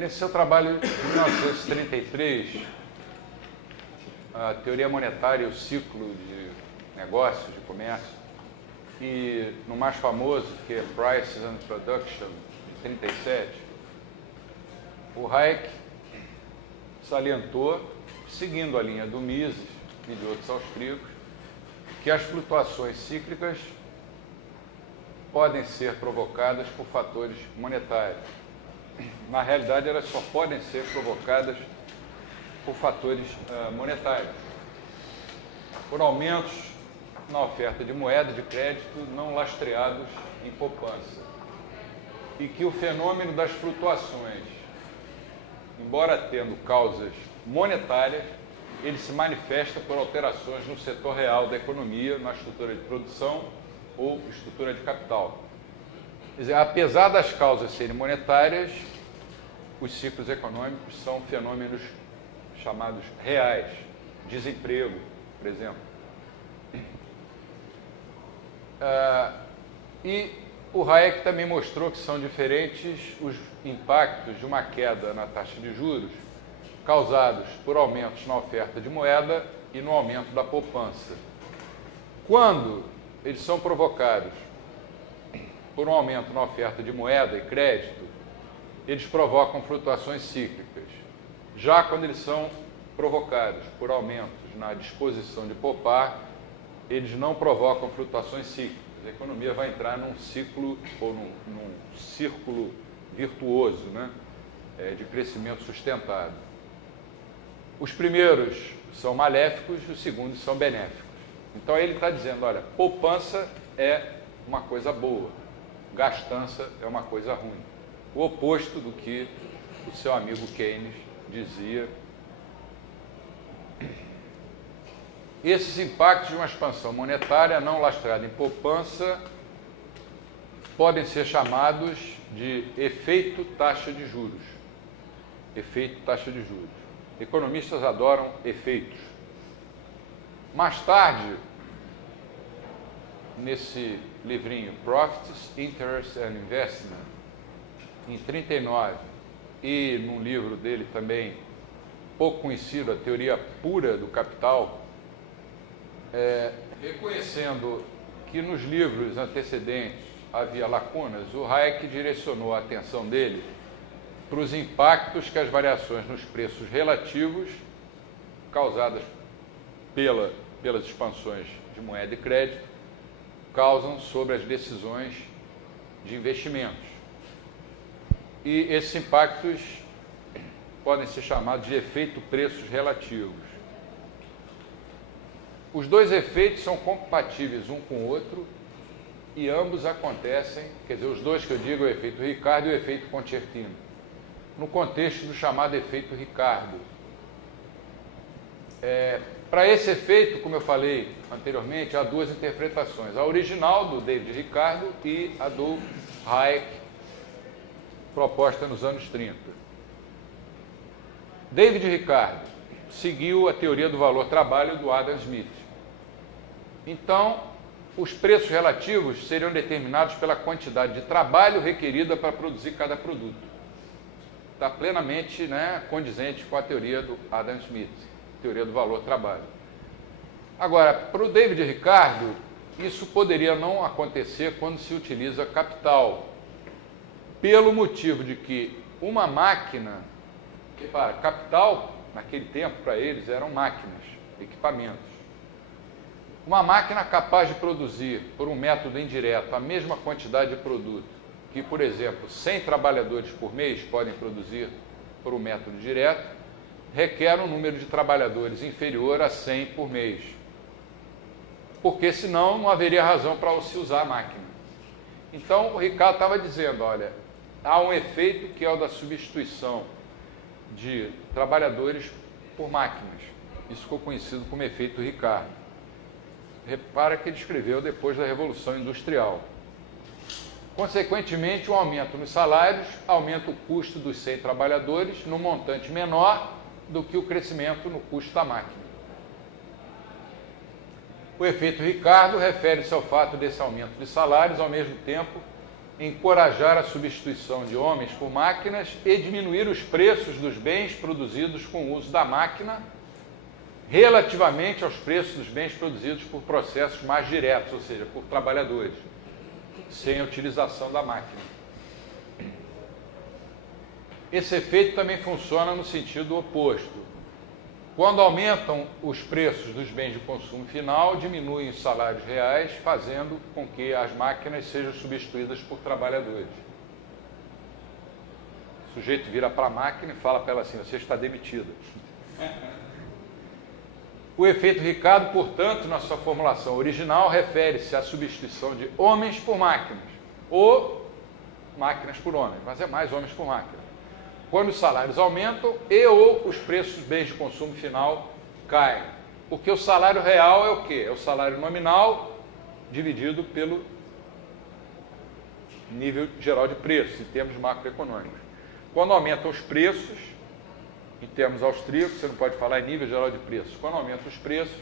Nesse seu trabalho de 1933, a teoria monetária e o ciclo de negócios, de comércio, e no mais famoso, que é Prices and Production, de 37, o Hayek salientou, seguindo a linha do Mises e de outros austríacos, que as flutuações cíclicas podem ser provocadas por fatores monetários. Na realidade, elas só podem ser provocadas por fatores monetários, por aumentos na oferta de moeda de crédito não lastreados em poupança. E que o fenômeno das flutuações, embora tendo causas monetárias, ele se manifesta por alterações no setor real da economia, na estrutura de produção ou estrutura de capital. Quer dizer, apesar das causas serem monetárias, os ciclos econômicos são fenômenos chamados reais, desemprego, por exemplo. E o Hayek também mostrou que são diferentes os impactos de uma queda na taxa de juros causados por aumentos na oferta de moeda e no aumento da poupança. Quando eles são provocados por um aumento na oferta de moeda e crédito, eles provocam flutuações cíclicas. Já quando eles são provocados por aumentos na disposição de poupar, eles não provocam flutuações cíclicas. A economia vai entrar num ciclo ou num círculo virtuoso, né, de crescimento sustentado. Os primeiros são maléficos, os segundos são benéficos. Então ele está dizendo, olha, poupança é uma coisa boa, gastança é uma coisa ruim. O oposto do que o seu amigo Keynes dizia. Esses impactos de uma expansão monetária não lastreada em poupança podem ser chamados de efeito taxa de juros. Efeito taxa de juros. Economistas adoram efeitos. Mais tarde, nesse livrinho Profits, Interest and Investment, em 39, e num livro dele também pouco conhecido, A Teoria Pura do Capital, reconhecendo que nos livros antecedentes havia lacunas, o Hayek direcionou a atenção dele para os impactos que as variações nos preços relativos causadas pelas expansões de moeda e crédito causam sobre as decisões de investimentos. E esses impactos podem ser chamados de efeito preços relativos. Os dois efeitos são compatíveis um com o outro e ambos acontecem, quer dizer, os dois que eu digo, o efeito Ricardo e o efeito Concertino, no contexto do chamado efeito Ricardo. Para esse efeito, como eu falei anteriormente, há duas interpretações, a original do David Ricardo e a do Hayek, proposta nos anos 30. David Ricardo seguiu a teoria do valor-trabalho do Adam Smith. Então, os preços relativos seriam determinados pela quantidade de trabalho requerida para produzir cada produto. Está plenamente, condizente com a teoria do Adam Smith, teoria do valor-trabalho. Agora, para o David Ricardo, isso poderia não acontecer quando se utiliza capital, pelo motivo de que uma máquina, capital, naquele tempo, para eles, eram máquinas, equipamentos. Uma máquina capaz de produzir, por um método indireto, a mesma quantidade de produto que, por exemplo, 100 trabalhadores por mês podem produzir por um método direto, requer um número de trabalhadores inferior a 100 por mês. Porque, senão, não haveria razão para se usar a máquina. Então, o Ricardo estava dizendo, olha, há um efeito que é o da substituição de trabalhadores por máquinas. Isso ficou conhecido como efeito Ricardo. Repara que ele escreveu depois da Revolução Industrial. Consequentemente, o aumento nos salários aumenta o custo dos 100 trabalhadores num montante menor do que o crescimento no custo da máquina. O efeito Ricardo refere-se ao fato desse aumento de salários, ao mesmo tempo, encorajar a substituição de homens por máquinas e diminuir os preços dos bens produzidos com o uso da máquina relativamente aos preços dos bens produzidos por processos mais diretos, ou seja, por trabalhadores, sem a utilização da máquina. Esse efeito também funciona no sentido oposto. Quando aumentam os preços dos bens de consumo final, diminuem os salários reais, fazendo com que as máquinas sejam substituídas por trabalhadores. O sujeito vira para a máquina e fala para ela assim: você está demitida. O efeito Ricardo, portanto, na sua formulação original, refere-se à substituição de homens por máquinas, ou máquinas por homens, mas é mais homens por máquinas. Quando os salários aumentam e ou os preços dos bens de consumo final caem. Porque o salário real é o quê? É o salário nominal dividido pelo nível geral de preços, em termos macroeconômicos. Quando aumentam os preços, em termos austríacos, você não pode falar em nível geral de preços. Quando aumentam os preços,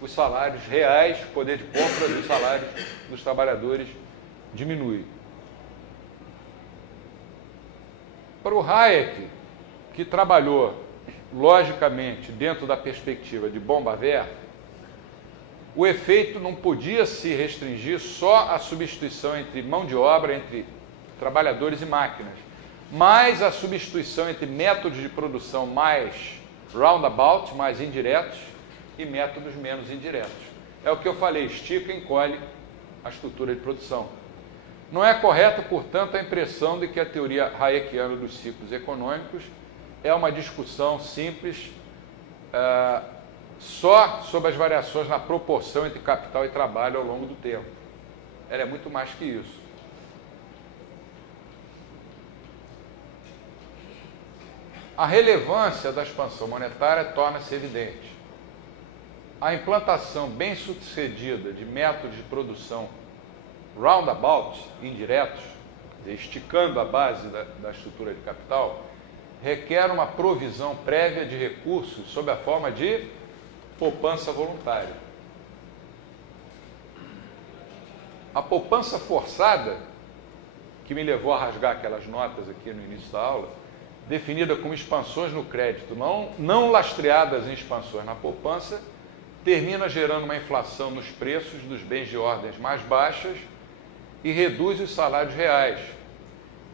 os salários reais, o poder de compra dos salários dos trabalhadores diminui. Para o Hayek, que trabalhou, logicamente, dentro da perspectiva de Bombaver, o efeito não podia se restringir só à substituição entre mão de obra, entre trabalhadores e máquinas, mas a substituição entre métodos de produção mais roundabout, mais indiretos, e métodos menos indiretos. É o que eu falei, estica e encolhe a estrutura de produção. Não é correta, portanto, a impressão de que a teoria hayekiana dos ciclos econômicos é uma discussão simples só sobre as variações na proporção entre capital e trabalho ao longo do tempo. Ela é muito mais que isso. A relevância da expansão monetária torna-se evidente. A implantação bem-sucedida de métodos de produção roundabout, indiretos, esticando a base da estrutura de capital, requer uma provisão prévia de recursos sob a forma de poupança voluntária. A poupança forçada, que me levou a rasgar aquelas notas aqui no início da aula, definida como expansões no crédito, não lastreadas em expansões na poupança, termina gerando uma inflação nos preços dos bens de ordens mais baixas e reduz os salários reais.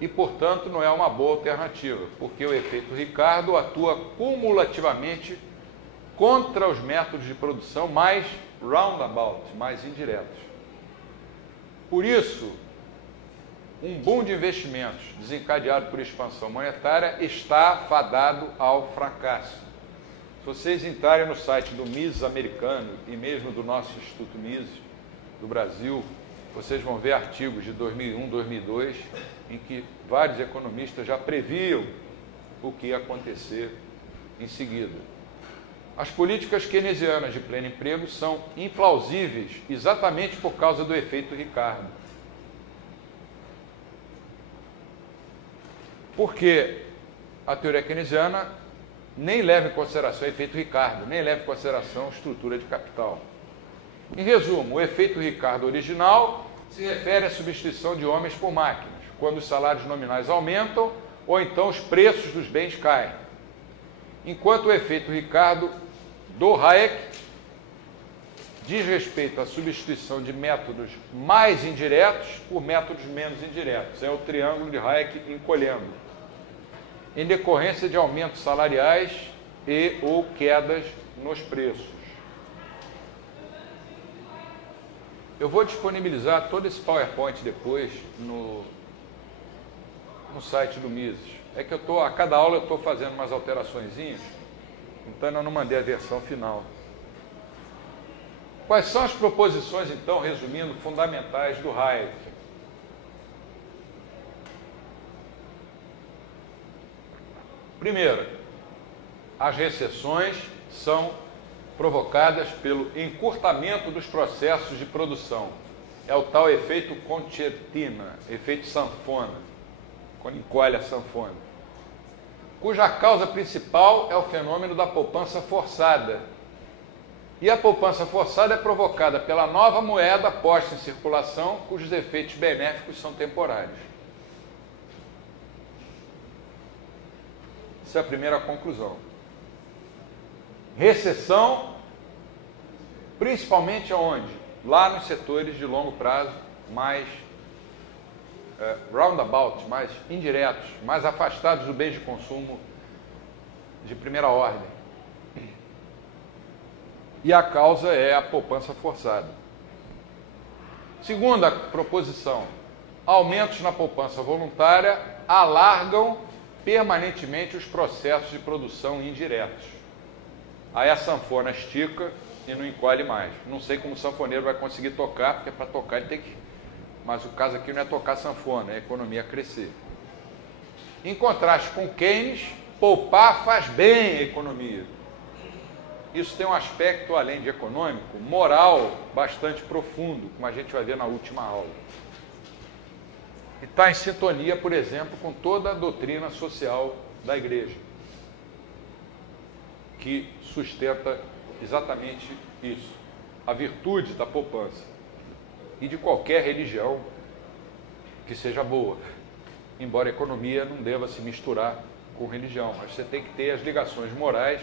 E, portanto, não é uma boa alternativa, porque o efeito Ricardo atua cumulativamente contra os métodos de produção mais roundabout, mais indiretos. Por isso, um boom de investimentos desencadeado por expansão monetária está fadado ao fracasso. Se vocês entrarem no site do Mises americano e mesmo do nosso Instituto Mises do Brasil, vocês vão ver artigos de 2001, 2002, em que vários economistas já previam o que ia acontecer em seguida. As políticas keynesianas de pleno emprego são implausíveis exatamente por causa do efeito Ricardo. Porque a teoria keynesiana nem leva em consideração o efeito Ricardo, nem leva em consideração a estrutura de capital. Em resumo, o efeito Ricardo original se refere à substituição de homens por máquinas, quando os salários nominais aumentam ou então os preços dos bens caem. Enquanto o efeito Ricardo do Hayek diz respeito à substituição de métodos mais indiretos por métodos menos indiretos. É o triângulo de Hayek encolhendo, em decorrência de aumentos salariais e ou quedas nos preços. Eu vou disponibilizar todo esse PowerPoint depois no site do Mises. É que a cada aula eu estou fazendo umas alteraçõezinhas, então eu não mandei a versão final. Quais são as proposições, então, resumindo, fundamentais do Hayek? Primeiro, as recessões são provocadas pelo encurtamento dos processos de produção. É o tal efeito concertina, efeito sanfona, quando encolhe a sanfona, cuja causa principal é o fenômeno da poupança forçada, E a poupança forçada é provocada pela nova moeda posta em circulação, cujos efeitos benéficos são temporários. Essa é a primeira conclusão. Recessão, principalmente aonde? Lá nos setores de longo prazo, mais roundabout, mais indiretos, mais afastados do bem de consumo de primeira ordem. E a causa é a poupança forçada. Segunda proposição, aumentos na poupança voluntária alargam permanentemente os processos de produção indiretos. Aí a sanfona estica e não encolhe mais. Não sei como o sanfoneiro vai conseguir tocar, porque para tocar ele tem que... Mas o caso aqui não é tocar sanfona, é a economia crescer. Em contraste com Keynes, poupar faz bem a economia. Isso tem um aspecto, além de econômico, moral bastante profundo, como a gente vai ver na última aula. E está em sintonia, por exemplo, com toda a doutrina social da Igreja, que sustenta exatamente isso, a virtude da poupança, e de qualquer religião que seja boa, embora a economia não deva se misturar com religião, mas você tem que ter as ligações morais,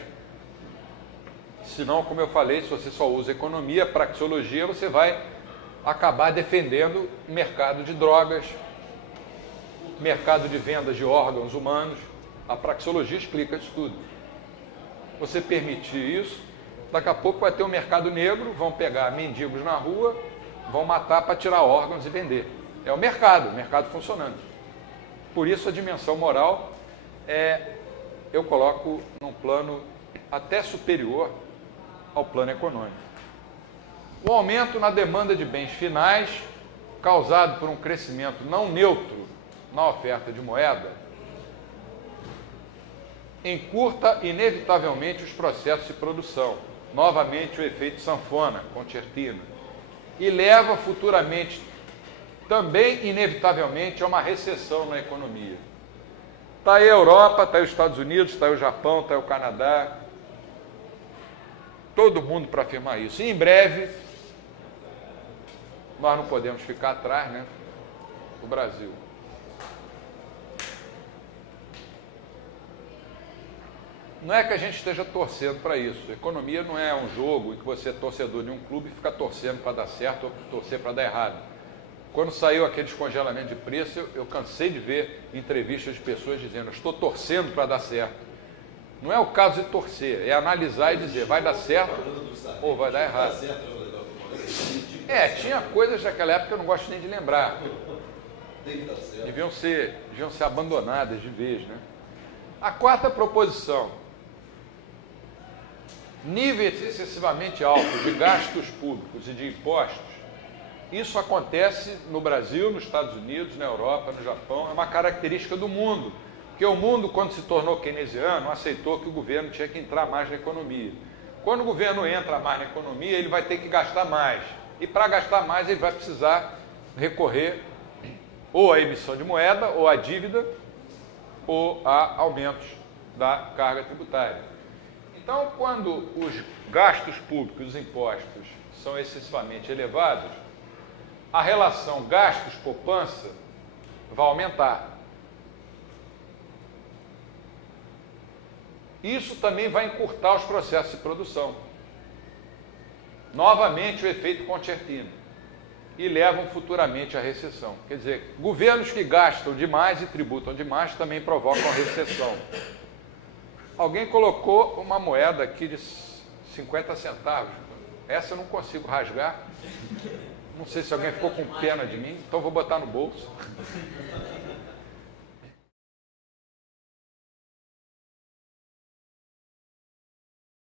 senão, como eu falei, se você só usa economia, praxeologia, você vai acabar defendendo o mercado de drogas, mercado de vendas de órgãos humanos. A praxeologia explica isso tudo. Você permitir isso, daqui a pouco vai ter um mercado negro, vão pegar mendigos na rua, vão matar para tirar órgãos e vender. É o mercado funcionando. Por isso a dimensão moral eu coloco num plano até superior ao plano econômico. O aumento na demanda de bens finais, causado por um crescimento não neutro na oferta de moeda, encurta inevitavelmente os processos de produção, novamente o efeito sanfona, concertina, e leva futuramente, também inevitavelmente, a uma recessão na economia. Está aí a Europa, está aí os Estados Unidos, está aí o Japão, está aí o Canadá, todo mundo para afirmar isso. E em breve, nós não podemos ficar atrás, né? O Brasil. Não é que a gente esteja torcendo para isso. A economia não é um jogo em que você é torcedor de um clube e fica torcendo para dar certo ou torcer para dar errado. Quando saiu aquele descongelamento de preço, eu cansei de ver entrevistas de pessoas dizendo: eu estou torcendo para dar certo. Não é o caso de torcer, é analisar e dizer, vai dar certo ou vai dar errado. Tinha coisas daquela época que eu não gosto nem de lembrar. Deviam ser abandonadas de vez, né? A quarta proposição: níveis excessivamente altos de gastos públicos e de impostos. Isso acontece no Brasil, nos Estados Unidos, na Europa, no Japão, é uma característica do mundo. Porque o mundo, quando se tornou keynesiano, aceitou que o governo tinha que entrar mais na economia. Quando o governo entra mais na economia, ele vai ter que gastar mais. E para gastar mais, ele vai precisar recorrer ou à emissão de moeda, ou à dívida, ou a aumentos da carga tributária. Então, quando os gastos públicos, os impostos, são excessivamente elevados, a relação gastos-poupança vai aumentar. Isso também vai encurtar os processos de produção. Novamente o efeito concertina. E levam futuramente à recessão. Quer dizer, governos que gastam demais e tributam demais também provocam a recessão. Alguém colocou uma moeda aqui de 50 centavos. Essa eu não consigo rasgar. Não sei se alguém ficou com pena de mim, então vou botar no bolso.